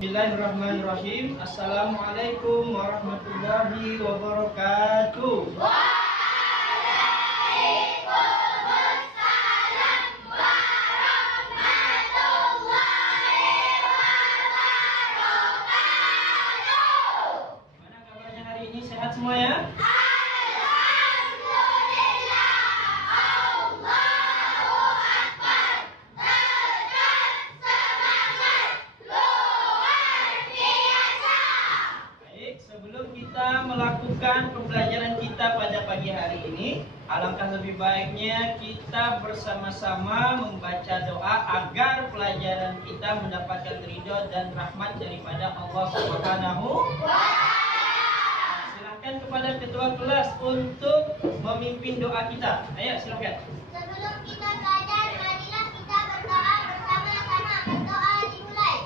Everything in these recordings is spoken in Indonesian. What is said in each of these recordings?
Bismillahirrahmanirrahim. Assalamualaikum warahmatullahi wabarakatuh. Waalaikumsalam warahmatullahi wabarakatuh. Gimana kabarnya hari ini? Sehat semua ya? Sebelum kita melakukan pembelajaran kita pada pagi hari ini, alangkah lebih baiknya kita bersama-sama membaca doa agar pelajaran kita mendapatkan ridho dan rahmat daripada Allah Subhanahu wa Ta'ala. Silakan kepada ketua kelas untuk memimpin doa kita. Ayo silakan. Sebelum kita belajar, marilah kita berdoa bersama-sama. Berdoa dimulai.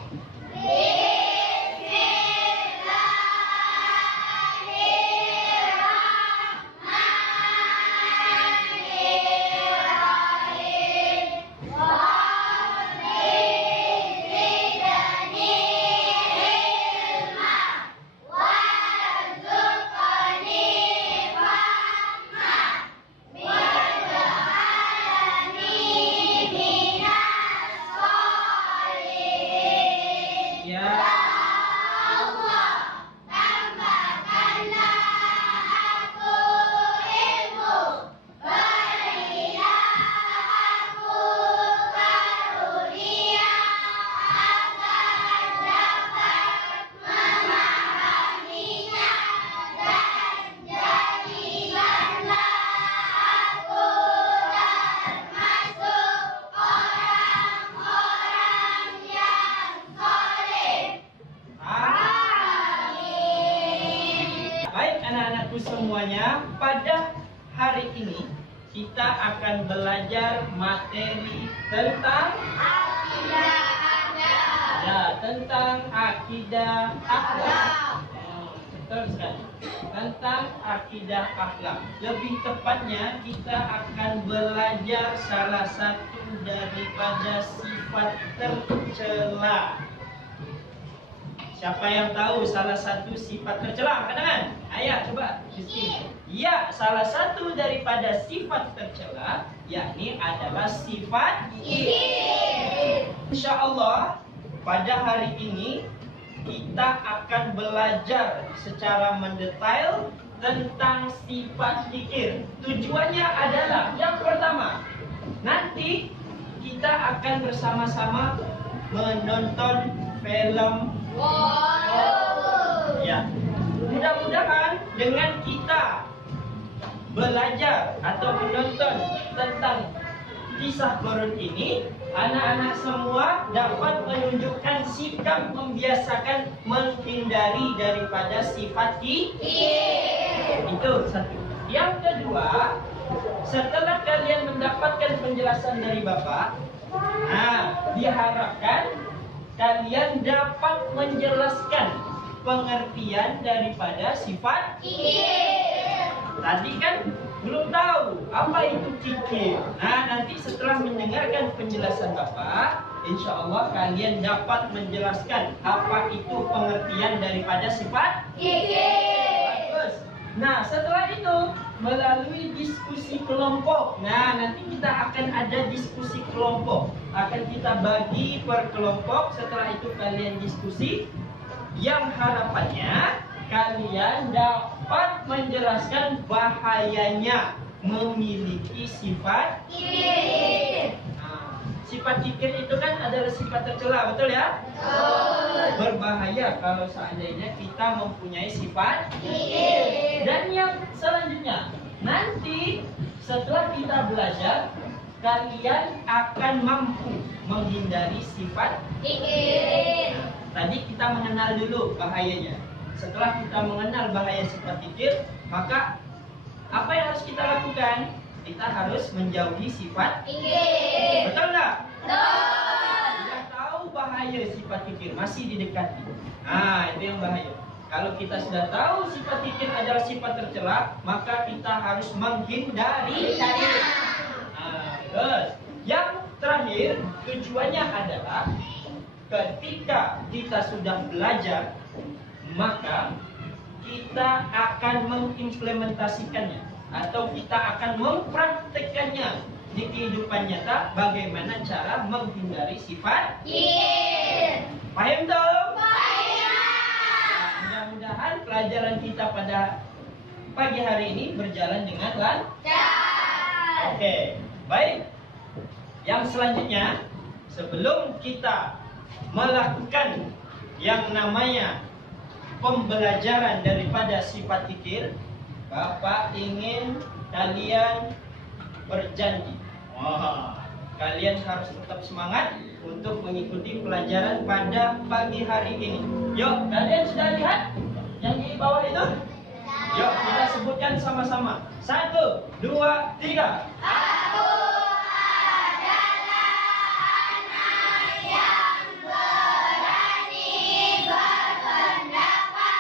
Anak-anakku semuanya, pada hari ini kita akan belajar materi tentang tentang akidah akhlak. Betul sekali. Tentang akidah akhlak. Lebih tepatnya kita akan belajar salah satu daripada sifat tercela. Siapa yang tahu salah satu sifat tercela? Angkat tangan. Ayah coba. Ya, salah satu daripada sifat tercela yakni adalah sifat iri. Insya Allah pada hari ini kita akan belajar secara mendetail tentang sifat kikir. Tujuannya adalah yang pertama, nanti kita akan bersama-sama menonton film. Ya, mudah-mudahan dengan kita belajar atau menonton tentang kisah Qur'an ini, anak-anak semua dapat menunjukkan sikap membiasakan menghindari daripada sifat kikir. Itu satu. Yang kedua, setelah kalian mendapatkan penjelasan dari Bapak, diharapkan kalian dapat menjelaskan pengertian daripada sifat kikir. Tadi kan belum tahu apa itu kikir. Nanti setelah mendengarkan penjelasan Bapak, insya Allah kalian dapat menjelaskan apa itu pengertian daripada sifat kikir. Bagus. Setelah itu melalui diskusi kelompok. Nanti kita akan ada diskusi kelompok. Akan kita bagi per kelompok. Setelah itu kalian diskusi. Yang harapannya kalian dapat menjelaskan bahayanya memiliki sifat kikir. Sifat kikir itu kan adalah sifat tercela, betul ya? Berbahaya kalau seandainya kita mempunyai sifat kikir. Dan yang selanjutnya, nanti setelah kita belajar, kalian akan mampu menghindari sifat kikir. Tadi kita mengenal dulu bahayanya. Setelah kita mengenal bahaya sifat kikir, maka apa yang harus kita lakukan? Kita harus menjauhi sifat kikir. Betul nggak? Betul. Sudah tahu bahaya sifat kikir, masih didekati. Itu yang bahaya. Kalau kita sudah tahu sifat kikir adalah sifat tercela, maka kita harus menghindari. Terus, yang terakhir tujuannya adalah ketika kita sudah belajar, maka kita akan mengimplementasikannya atau kita akan mempraktekannya di kehidupan nyata bagaimana cara menghindari sifat Kikir. paham toh? Paham. Mudah-mudahan pelajaran kita pada pagi hari ini berjalan dengan lancar. Oke, baik. Yang selanjutnya, sebelum kita melakukan yang namanya pembelajaran daripada sifat kikir, Bapak ingin kalian berjanji. Wah, kalian harus tetap semangat untuk mengikuti pelajaran pada pagi hari ini. Yuk, kalian sudah lihat yang di bawah itu? Yuk, kita sebutkan sama-sama. 1, 2, 3. Aku adalah anak yang berani berpendapat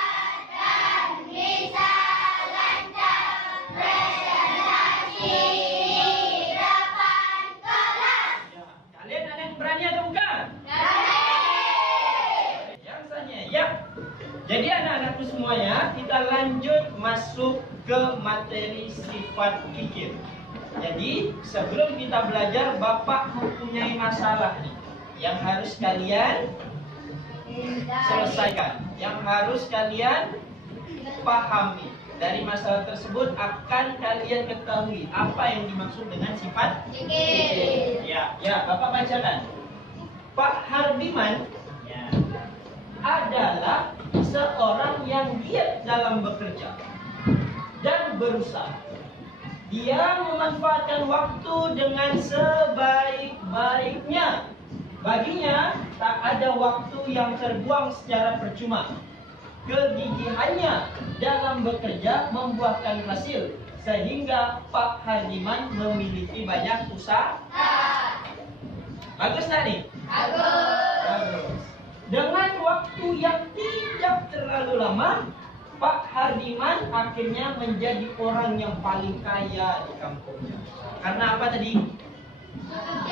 dan bisa lancar presentasi di depan kelas. Ya, kalian ada yang berani atau bukan? Yang tanya, ya. Jadi anak-anakku semuanya, kita lanjut masuk ke materi sifat kikir. Jadi sebelum kita belajar, Bapak mempunyai masalah nih yang harus kalian selesaikan, yang harus kalian pahami. Dari masalah tersebut akan kalian ketahui apa yang dimaksud dengan sifat Kikir. Ya, Bapak bacakan. Pak Hardiman ya, adalah seorang yang giat dalam bekerja dan berusaha. Dia memanfaatkan waktu dengan sebaik-baiknya. Baginya tak ada waktu yang terbuang secara percuma. Kegigihannya dalam bekerja membuahkan hasil, sehingga Pak Hardiman memiliki banyak usaha. Bagus tak nih? Bagus. Dengan waktu yang tidak terlalu lama, Pak Hardiman akhirnya menjadi orang yang paling kaya di kampungnya. Karena apa tadi?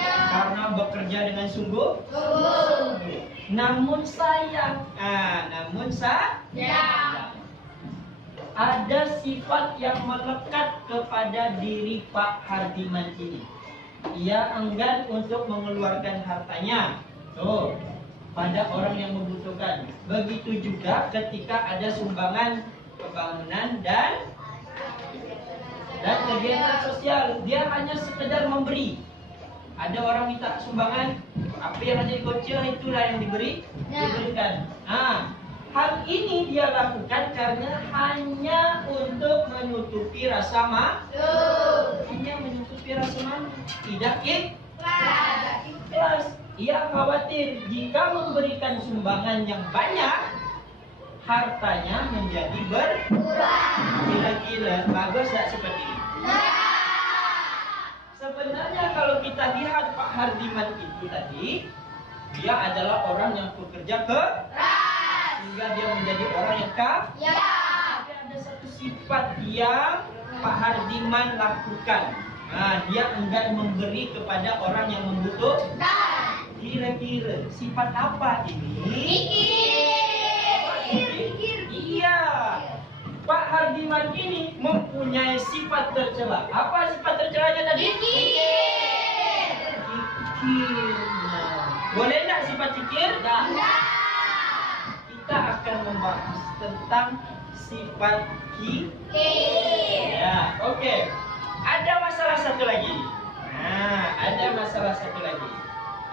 Karena bekerja dengan sungguh. Namun sayang, ada sifat yang melekat kepada diri Pak Hardiman ini. Ia enggan untuk mengeluarkan hartanya pada orang yang membutuhkan. Begitu juga ketika ada sumbangan pembangunan dan kegiatan sosial, dia hanya sekedar memberi. Ada orang minta sumbangan, apa yang ada di gocil itulah yang diberikan. Hal ini dia lakukan karena hanya untuk menutupi rasa malu. Tidak ikhlas. Ia khawatir jika memberikan sumbangan yang banyak, hartanya menjadi berkurang. Kira-kira bagus tak seperti ini? Sebenarnya kalau kita lihat Pak Hardiman itu tadi, dia adalah orang yang bekerja keras, sehingga dia menjadi orang yang kaya. Tapi ada satu sifat yang Pak Hardiman lakukan. Dia enggan memberi kepada orang yang membutuhkan. Kira-kira sifat apa ini? Kikir. Iya. Pak Hardiman ini mempunyai sifat tercela. Apa sifat tercelanya tadi? Kikir. Boleh enggak sifat kikir? Enggak. Kita akan membahas tentang sifat kikir. Ya, oke. Ada masalah satu lagi.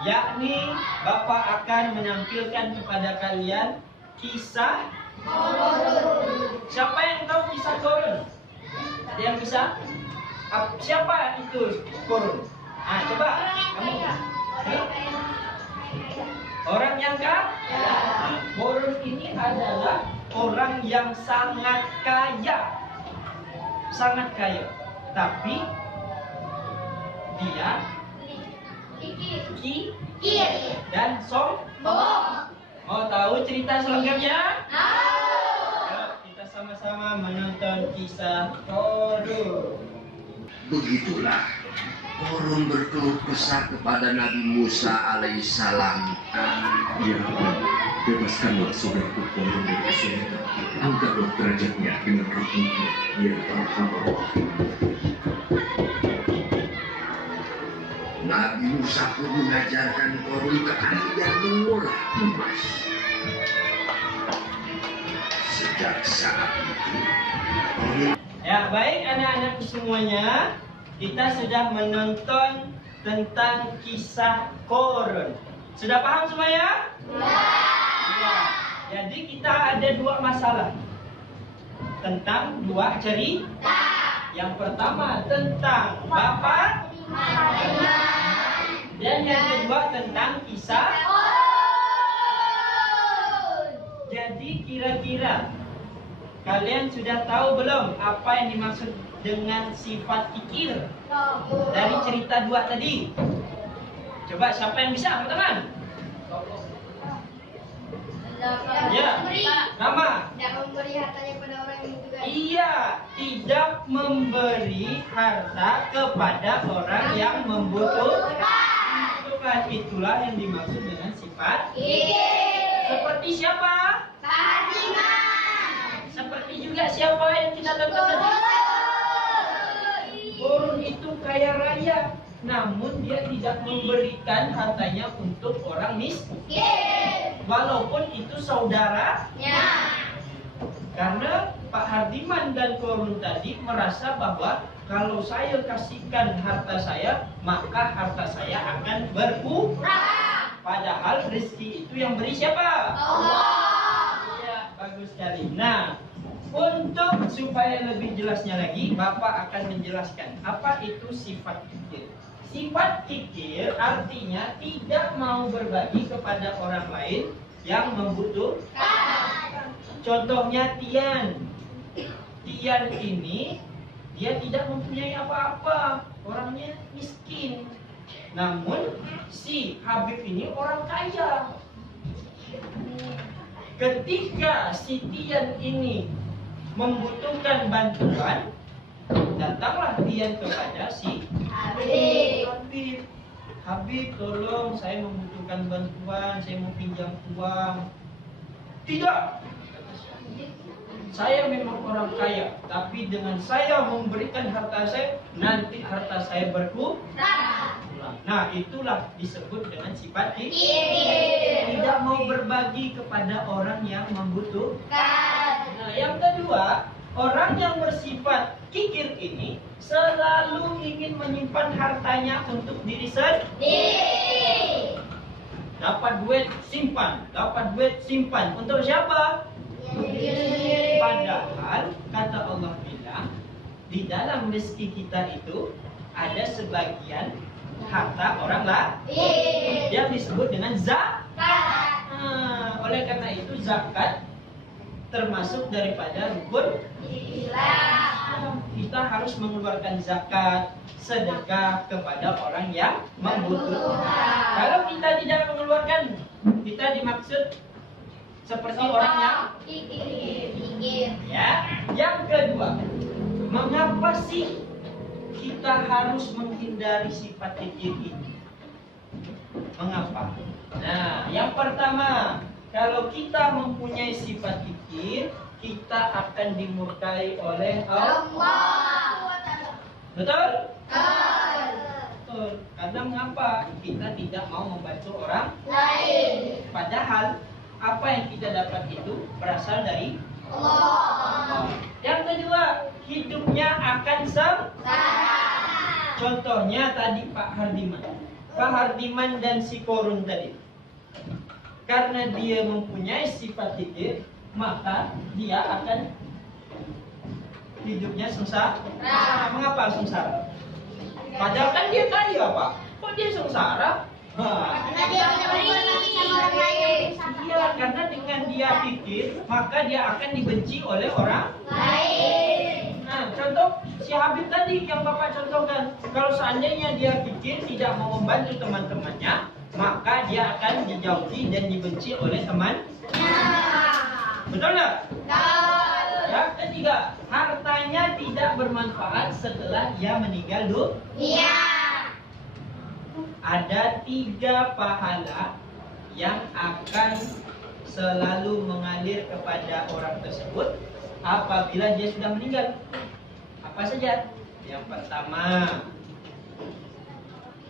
Yakni Bapak akan menampilkan kepada kalian kisah korun. Siapa yang tahu kisah korun? Ada yang bisa? Siapa itu korun? Coba kamu. Orang yang kaya. Korun ini adalah orang yang sangat kaya. Tapi dia kikir dan sombong. Mau tahu cerita selengkapnya? Yuk, kita sama-sama menonton kisah korun. Begitulah Korun berkeluh kesah kepada Nabi Musa alaihissalam. Ya Allah, bebaskanlah saudaraku Korun dari kesulitan. Angkatlah derajatnya dengan rahmat-Mu, ya Arhamar Rahimin. Nabi Musa pun mengajarkan Korun keahlian mengolah emas. Sejak saat itu, Korun Ya, baik anak-anakku semuanya, kita sudah menonton tentang kisah Korun. Sudah paham semuanya? Ya. Jadi kita ada dua masalah tentang dua cerita. Yang pertama tentang Bapak dan yang kedua tentang kisah. Jadi kira-kira kalian sudah tahu belum apa yang dimaksud dengan sifat kikir dari cerita dua tadi? Coba siapa yang bisa angkat tangan? Ya, nama. Tidak memberi hartanya pada orang yang membutuhkan. Iya, tidak memberi harta kepada orang yang membutuhkan. Itulah yang dimaksud dengan sifat. Seperti siapa? Seperti juga siapa yang kita tonton tadi? Korun itu kaya raya, namun dia tidak memberikan hartanya untuk orang miskin. Walaupun itu saudaranya. Karena Pak Hardiman dan Korun tadi merasa bahwa kalau saya kasihkan harta saya, maka harta saya akan berkurang. Padahal rezeki itu yang beri siapa? Ya, bagus sekali. Nah, untuk supaya lebih jelasnya lagi, Bapak akan menjelaskan apa itu sifat kikir. Sifat kikir artinya tidak mau berbagi kepada orang lain yang membutuhkan. Contohnya Tian. Tian ini dia tidak mempunyai apa-apa, orangnya miskin. Namun si Habib ini orang kaya. Ketika si Tian ini membutuhkan bantuan, datanglah Tian kepada si Habib. Habib, tolong saya membutuhkan bantuan, saya mau pinjam uang. Tidak. Saya memang orang kaya, tapi dengan saya memberikan harta saya, nanti harta saya berkurang. Nah, itulah disebut dengan sifat kikir. Tidak mau berbagi kepada orang yang membutuhkan. Nah, yang kedua, orang yang bersifat kikir ini selalu ingin menyimpan hartanya untuk diri sendiri. Dapat duit simpan, dapat duit simpan. Untuk siapa? Padahal kata Allah bilang di dalam rezeki kita itu ada sebagian harta orang lain yang disebut dengan zakat. Oleh karena itu zakat termasuk daripada rukun Islam. Kita harus mengeluarkan zakat, sedekah kepada orang yang membutuhkan. Kalau kita tidak mengeluarkan, kita dimaksud seperti orang yang kikir. Ya. Yang kedua, mengapa sih kita harus menghindari sifat kikir ini? Mengapa? Nah, yang pertama, kalau kita mempunyai sifat kikir, kita akan dimurkai oleh Allah. Betul? Betul. Karena mengapa? Kita tidak mau membantu orang lain. Padahal apa yang kita dapat itu berasal dari Allah. Yang kedua, hidupnya akan sengsara. Contohnya tadi Pak Hardiman. Pak Hardiman dan si Korun tadi. Karena dia mempunyai sifat kikir, maka dia akan hidupnya sengsara. Mengapa sengsara? Padahal kan dia kaya, Pak. Kok dia sengsara? Karena dia memberi sama orang lain. Iya, karena dengan dia kikir, maka dia akan dibenci oleh orang Lain. Nah, contoh si Habib tadi yang Bapak contohkan. Kalau seandainya dia kikir tidak mau membantu teman-temannya, maka dia akan dijauhi dan dibenci oleh teman. Betul nggak? Yang ketiga, hartanya tidak bermanfaat setelah ia meninggal dunia. ada 3 pahala yang akan selalu mengalir kepada orang tersebut apabila dia sudah meninggal. Apa saja? Yang pertama,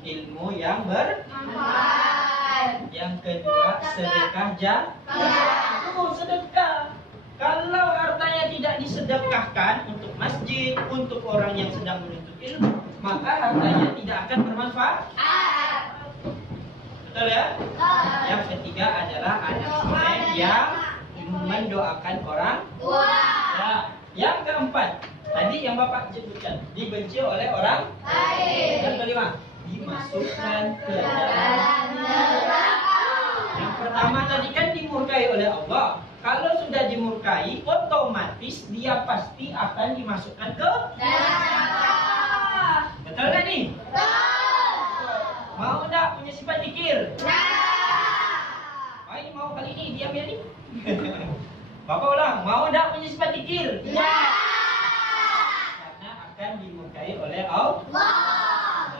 ilmu yang bermanfaat. Yang kedua, sedekah jariah. Oh, sedekah. Kalau hartanya tidak disedekahkan untuk masjid, untuk orang yang sedang menuntut ilmu, maka hartanya tidak akan bermanfaat. Betul ya? Yang ketiga adalah anak soleh yang mendoakan orang tua. Ya. Yang keempat, tadi yang Bapak sebutkan, dibenci oleh orang lain. Yang kelima, dimasukkan ke dalam neraka. Yang pertama tadi kan dimurkai oleh Allah. Kalau sudah dimurkai, otomatis dia pasti akan dimasukkan ke neraka. Betul kan nih? Mau enggak punya sifat zikir? Ini mau kali ini diam ya nih. Bapak ulang, mau enggak punya sifat zikir? Karena akan dimurkai oleh Allah.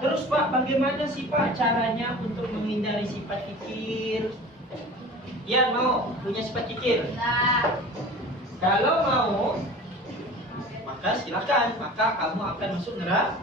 Terus Pak, bagaimana sih Pak caranya untuk menghindari sifat zikir? Ian mau punya sifat zikir? Kalau mau, maka silakan, maka kamu akan masuk neraka.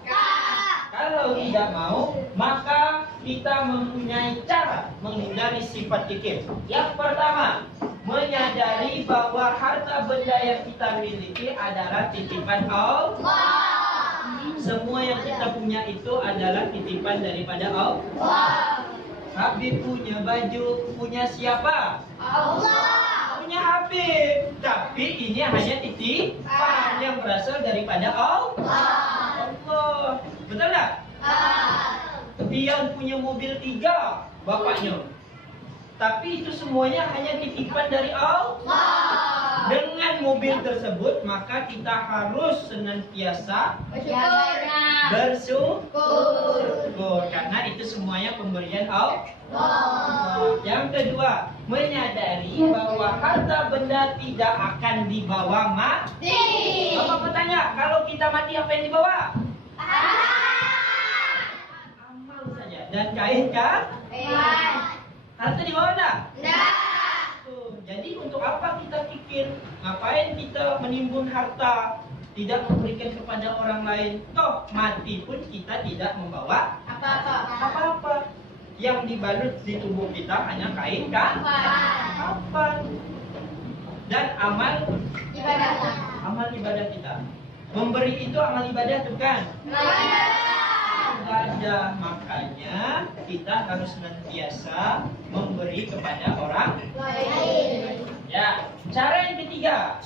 Kalau tidak mau, maka kita mempunyai cara menghindari sifat zikir. Yang pertama, menyadari bahwa harta benda yang kita miliki adalah titipan Allah. Semua yang kita punya itu adalah titipan daripada Allah. Habib punya baju, punya siapa? Allah. Punya Habib. Tapi ini hanya titipan yang berasal daripada Allah. Betul tak? Pian punya mobil 3, bapaknya. Tapi itu semuanya hanya titipan dari Allah. Dengan mobil tersebut, maka kita harus senantiasa bersyukur. Karena itu semuanya pemberian Allah. Yang kedua, menyadari bahwa harta benda tidak akan dibawa mati. Bapak bertanya, kalau kita mati apa yang dibawa? Amal saja. Dan kain kan? Harta dibawa enggak? Jadi untuk apa kita pikir? Ngapain kita menimbun harta? Tidak memberikan kepada orang lain. Toh mati pun kita tidak membawa apa-apa. Yang dibalut di tubuh kita hanya kain kan? Kapan? Dan amal ibadah kita. Memberi itu amal ibadah tuh kan? Ibadah. Makanya kita harus senantiasa memberi kepada orang lain. Ya, cara yang ketiga,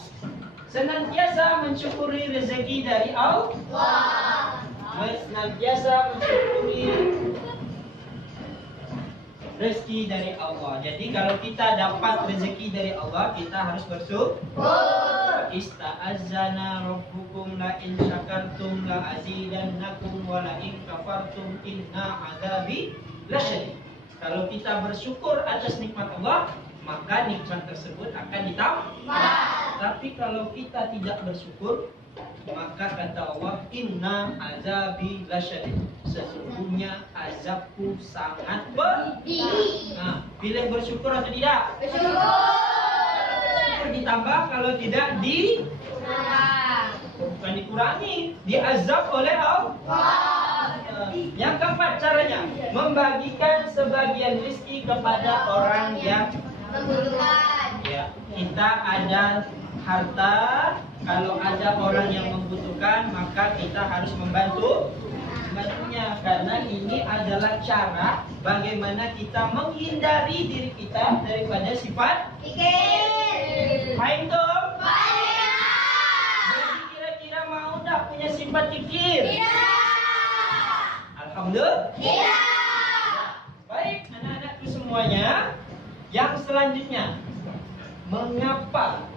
senantiasa mensyukuri rezeki dari Allah. Senantiasa mensyukuri rezeki dari Allah. Jadi kalau kita dapat rezeki dari Allah, kita harus bersyukur. Ista'azzana rabbukum la in syakartum la azidannakum wa la in kafartum inna azabi lasyadid. Kalau kita bersyukur atas nikmat Allah, maka nikmat tersebut akan ditambah. Tapi kalau kita tidak bersyukur, maka kata Allah, inna azabi lasyadid. Sesungguhnya azabku sangat pedih. Nah, pilih bersyukur atau tidak? Bersyukur ditambah, kalau tidak bukan dikurangi, diazab oleh Allah. Yang keempat caranya, membagikan sebagian rezeki kepada orang yang membutuhkan. Ya, kita ada harta, kalau ada orang yang membutuhkan, maka kita harus membantunya, karena ini adalah cara bagaimana kita menghindari diri kita daripada sifat zikir. Faham tuh? Jadi kira-kira mau tak punya sifat zikir? Alhamdulillah. Baik anak-anakku semuanya. Yang selanjutnya, mengapa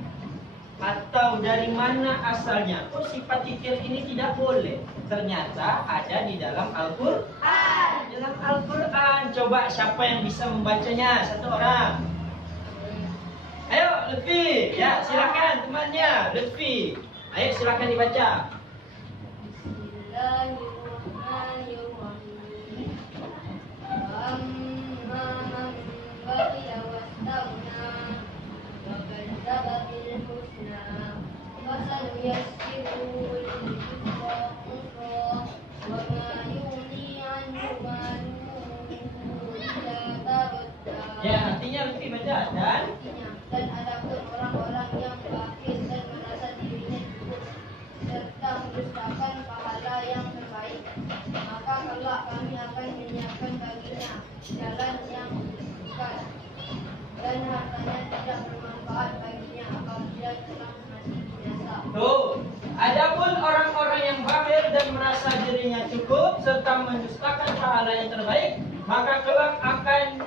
atau dari mana asalnya? Oh, sifat zikir ini tidak boleh. Ternyata ada di dalam Al-Quran. Dalam Al-Quran, coba siapa yang bisa membacanya? Satu orang. Ayo, Lutfi. Ya, silakan temannya, Lutfi. Ayo, silakan dibaca. Bismillahirrahmanirrahim. artinya lebih baca. Dan adapun orang-orang yang bakhil dan merasa dirinya cukup serta mendustakan pahala yang terbaik, maka kelak kami akan menyiapkan baginya jalan yang sukar dan hartanya tidak bermanfaat baginya apabila telah mati binasa. tuh, adapun orang-orang yang bakhil dan merasa dirinya cukup serta mendustakan pahala yang terbaik, maka kelak akan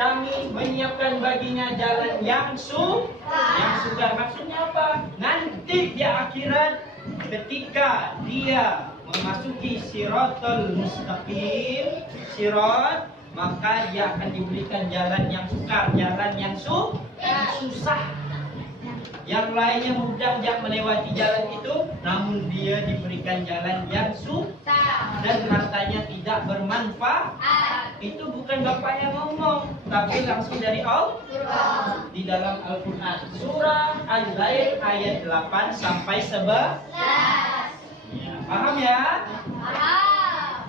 kami menyiapkan baginya jalan yang sukar. Maksudnya apa? Nanti di akhirat ketika dia memasuki siratal mustaqim, sirat, maka dia akan diberikan jalan yang sukar, jalan yang susah. Yang lainnya mudah dia melewati jalan itu, namun dia diberikan jalan yang susah dan hartanya tidak bermanfaat. Itu bukan Bapak yang ngomong, tapi langsung dari Allah di dalam Al-Quran. Surah Al-Lail ayat 8 sampai 11. Ya, paham ya?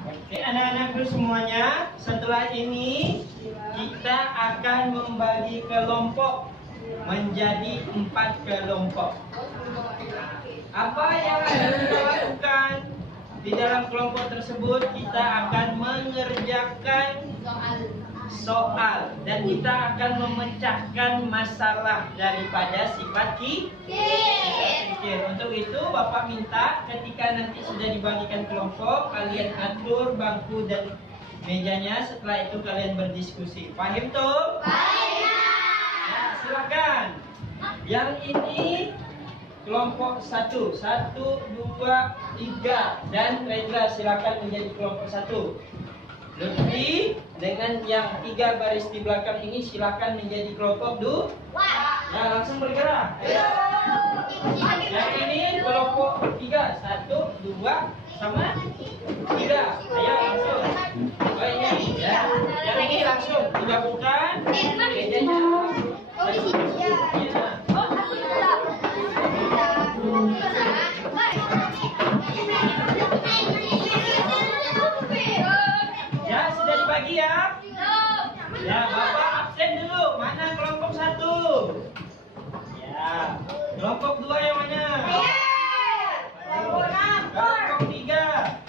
Oke, anak-anakku semuanya, setelah ini kita akan membagi kelompok menjadi 4 kelompok. Apa yang harus kita lakukan? Di dalam kelompok tersebut kita akan mengerjakan soal dan kita akan memecahkan masalah daripada sifat fikir. Untuk itu Bapak minta ketika nanti sudah dibagikan kelompok, kalian atur bangku dan mejanya. Setelah itu kalian berdiskusi. Paham tuh? Ya, silakan. Yang ini kelompok 1, 1, 2, 3 dan Redra silakan menjadi kelompok 1. Lutfi dengan yang 3 baris di belakang ini silakan menjadi kelompok 2. Nah, langsung bergerak. Ayo. Yang ini kelompok 3, 1, 2 sama 3. Ayo langsung. Oh ini ya. Yang ini langsung digabungkan. Bedanya ya, sudah dibagi ya? Ya, Bapak absen dulu. Mana kelompok 1? Ya. Kelompok 2 yang mana? Kelompok 3.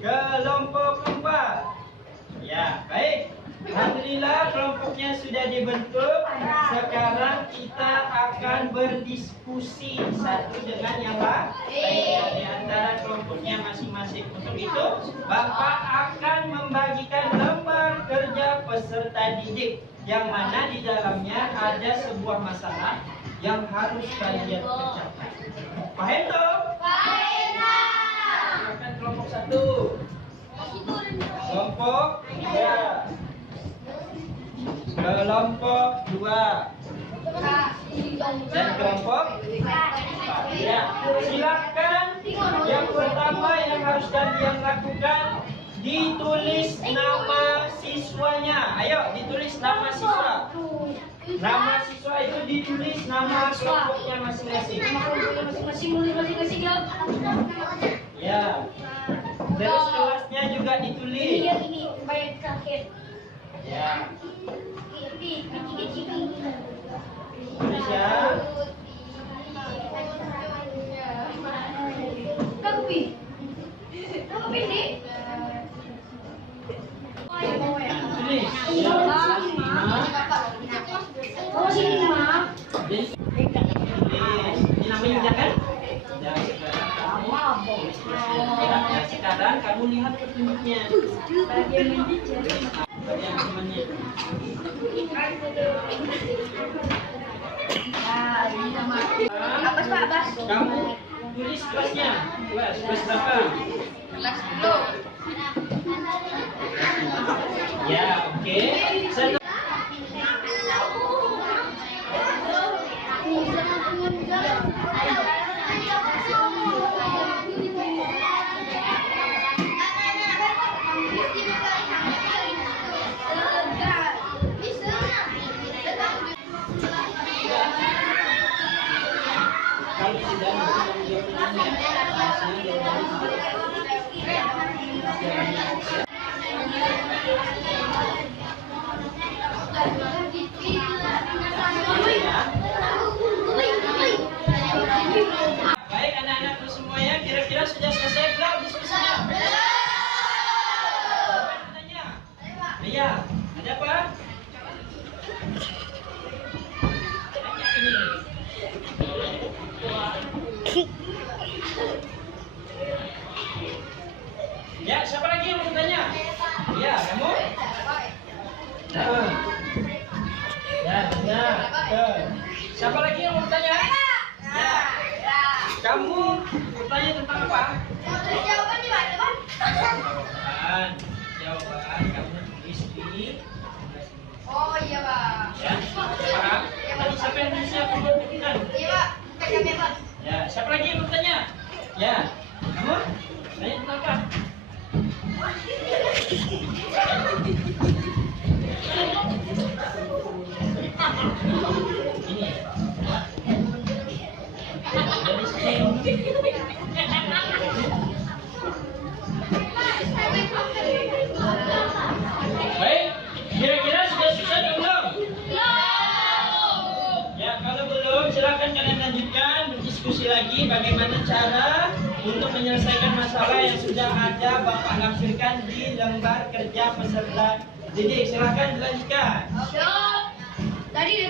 Kelompok 4. Ya, baik. Alhamdulillah kelompoknya sudah dibentuk. Sekarang kita akan berdiskusi satu dengan yang lain di antara kelompoknya masing-masing. Untuk itu, Bapak akan membagikan lembar kerja peserta didik yang mana di dalamnya ada sebuah masalah yang harus kalian kerjakan. Paham toh? Silakan kelompok 1. Kelompok 3. Kelompok 2 dan kelompok 4. Ya, silakan. Yang pertama yang harus kalian lakukan, ditulis nama siswanya. Ayo, ditulis nama siswa. Nama siswa itu ditulis nama kelompoknya masing-masing. Ya. Terus kelasnya juga ditulis. Ya. Tulis ya. Sekarang kamu lihat petunjuknya. Bagian temannya. Kamu tulis kelasnya. Kelas berapa? Kelas 10. Ya, oke. Baik anak-anakku semuanya, kira-kira sudah selesai belum diskusinya? Tanya. Iya, ada apa? Tanya ini. Ya, siapa lagi yang mau tanya? Iya, kamu? Ya. Siapa lagi yang mau tanya? Ya. Kamu bertanya tentang apa? Jawaban. Jawaban kamu tulis di. Oh iya Pak. Ya. Paham? Tadi siapa yang bisa kamu berikan? Iya Pak. PKB Pak. Ya. Siapa lagi yang bertanya? Ya. Kamu? Tanya tentang apa? Ini. Dari sini. Baik, kira-kira sudah selesai atau belum? Ya, kalau belum, silakan kalian lanjutkan berdiskusi lagi bagaimana cara untuk menyelesaikan masalah yang sudah ada Bapak lampirkan di lembar kerja peserta didik. Silakan dilanjutkan.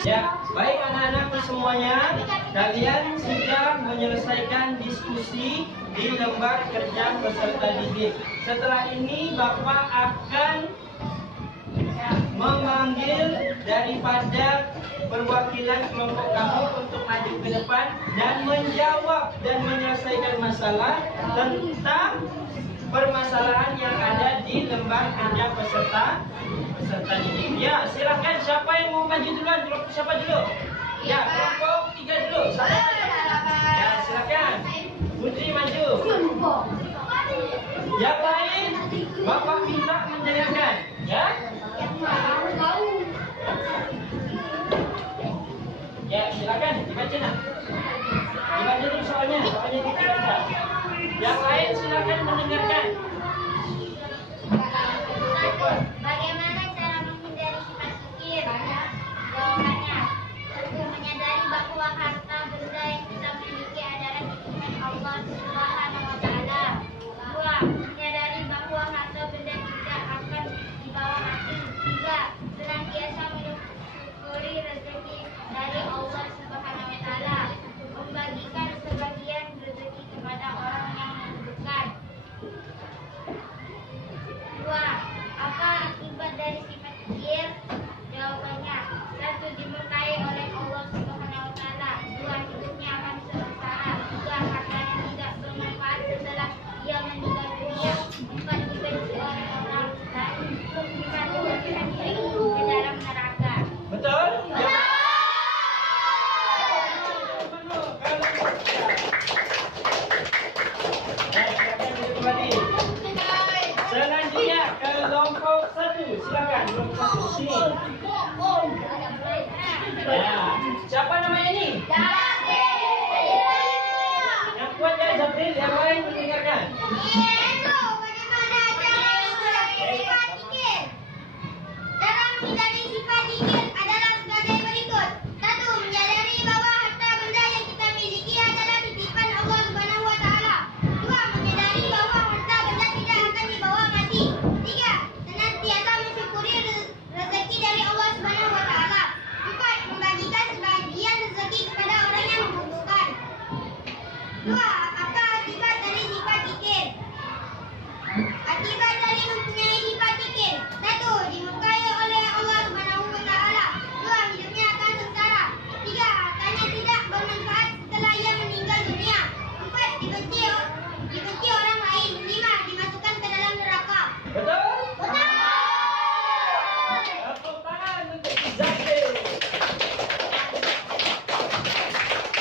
Ya, baik anak-anakku semuanya, kalian sudah menyelesaikan diskusi di lembar kerja peserta didik. Setelah ini Bapak akan memanggil daripada perwakilan kelompok kamu untuk maju ke depan dan menjawab dan menyelesaikan masalah tentang permasalahan yang ada di lembar kerja peserta didik. Ya, silakan siapa yang mau maju duluan? Kelompok siapa dulu? Ya, kelompok 3 dulu. Ya, silakan. Putri maju. Yang lain, Bapak minta mendengarkan. Ya. Ya, silakan dibaca nak. Dibaca dulu soalnya dibaca. Yang lain silakan mendengarkan. Bagaimana cara menghindari sifat kikir? Jawabannya, satu, menyadari bahwa harta benda yang kita miliki adalah titipan Allah Subhanahu wa Ta'ala. Dua, menyadari bahwa harta benda tidak akan dibawa mati. Tiga, senantiasa mensyukuri rezeki dari Allah Subhanahu wa Ta'ala. Membagikan sebagian rezeki kepada orang yang membutuhkan. Dua, apa akibat dari sifat kikir? Jawabannya, satu, dimurkai oleh Allah Subhanahu wa Ta'ala. Dua, hidupnya akan sengsara. Tiga, hartanya tidak bermanfaat setelah ia meninggal dunia. Empat, dibenci oleh orang lain. Lima, dimasukkan diri ke dalam neraka. Betul? Ya. Selanjutnya kelompok 1, silakan kelompok 1 sini. Ya. Siapa namanya ini? Yang kuat ya Zabril, yang lain mendengarkan. Cara menghindari sifat kikir adalah sebagai berikut. Satu, menyadari bahwa harta benda yang kita miliki adalah titipan Allah Subhanahu wa Ta'ala. Dua, menyadari bahwa harta benda tidak akan dibawa mati. Tiga, senantiasa mensyukuri rezeki dari Allah Subhanahu wa Ta'ala. Empat, membagikan sebagian rezeki kepada orang yang membutuhkan. Dua, apakah akibat dari sifat kikir? Akibat dari mempunyai sifat kikir. Satu, dimurkai oleh Allah Subhanahu wa Ta'ala. Dua, hidupnya akan sengsara. Tiga, hartanya tidak bermanfaat setelah ia meninggal dunia. Empat, dibenci orang lain. Lima, dimasukkan ke dalam neraka. Betul? Tepuk tangan untuk Zabril.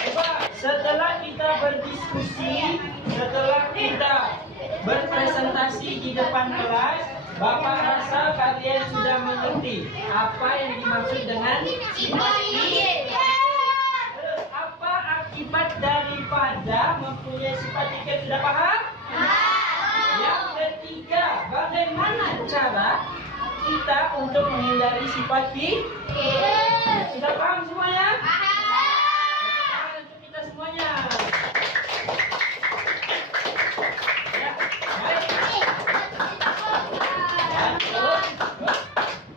Baik, setelah kita berdiskusi, setelah kita berpresentasi di depan kelas, Bapak rasa kalian sudah mengerti apa yang dimaksud dengan sifat kikir. Apa akibat daripada mempunyai sifat kikir? Sudah paham? Yang ketiga, bagaimana cara kita untuk menghindari sifat Sudah paham semuanya? Paham untuk kita semuanya. Ya, baik.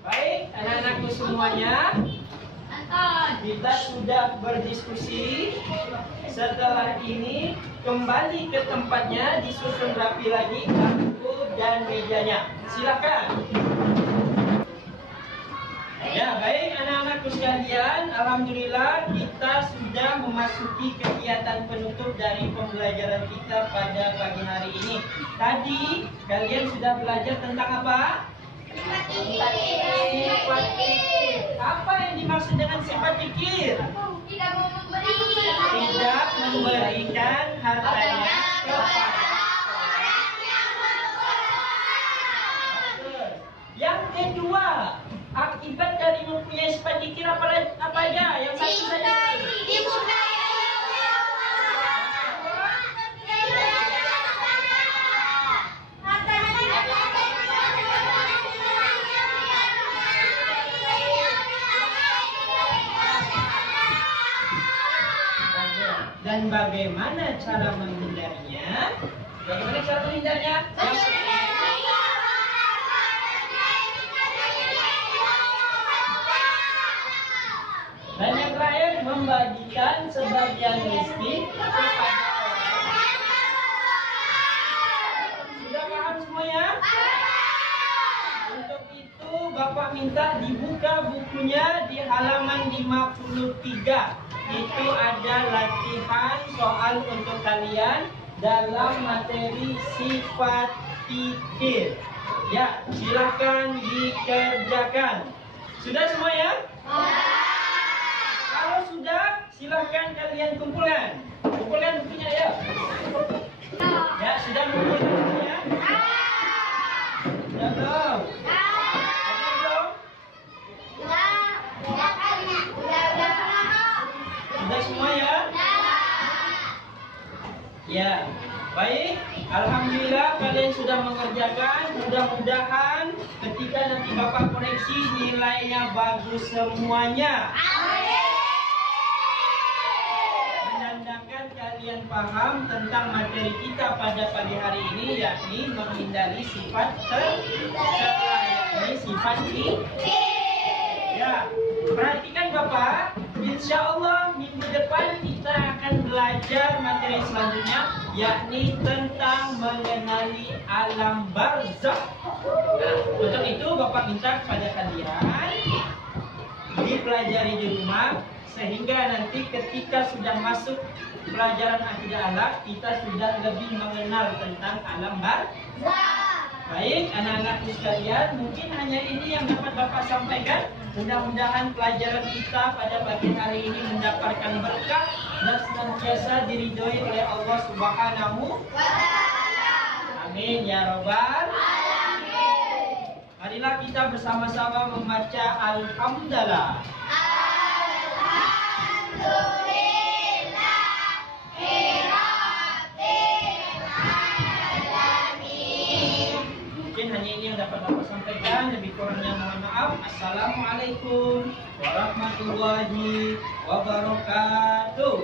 Baik, anak-anakku semuanya. Kita sudah berdiskusi. Setelah ini kembali ke tempatnya, disusun rapi lagi buku dan mejanya. Silakan. Ya, baik anak-anakku sekalian, alhamdulillah kita sudah memasuki kegiatan penutup dari pembelajaran kita pada pagi hari ini. Tadi kalian sudah belajar tentang apa? Sifat fikir. Apa yang dimaksud dengan sifat fikir? Tidak memberikan hartanya kepada orang yang membutuhkan. Yang kedua, akibat dari mempunyai sifat fikir apa aja? Yang satu saja. Dan bagaimana cara menghindarinya? Bagaimana cara menghindarnya? Dan yang terakhir, membagikan sebagian rezeki kepada orang. Sudah paham semuanya? Untuk itu Bapak minta dibuka bukunya di halaman 53. Itu ada latihan soal untuk kalian dalam materi sifat fikir. Ya, silakan dikerjakan. Sudah semua ya? Kalau sudah, silakan kalian kumpulkan. Kumpulkan bukunya ya. Ya, sudah kumpulkan bukunya? Sudah belum? Ada belum? Sudah semua ya? Ya, baik. Alhamdulillah kalian sudah mengerjakan. Mudah-mudahan ketika nanti Bapak koreksi nilainya bagus semuanya. Menandakan kalian paham tentang materi kita pada pagi hari ini, yakni menghindari sifat tercela, yakni sifat Ya, perhatikan Bapak. Insya Allah minggu depan kita akan belajar materi selanjutnya, yakni tentang mengenali alam barzakh. Nah, untuk itu Bapak minta kepada kalian dipelajari di rumah, sehingga nanti ketika sudah masuk pelajaran akidah akhlak, kita sudah lebih mengenal tentang alam barzakh. Baik, anak-anakku sekalian, mungkin hanya ini yang dapat Bapak sampaikan. Mudah-mudahan pelajaran kita pada pagi hari ini mendapatkan berkah dan senantiasa diridhoi oleh Allah Subhanahu wa Ta'ala. Amin ya Rabbal Alamin. Marilah kita bersama-sama membaca Alhamdulillah. Mungkin hanya ini yang dapat Bapak sampaikan, lebih kurangnya mohon maaf. Assalamualaikum warahmatullahi wabarakatuh.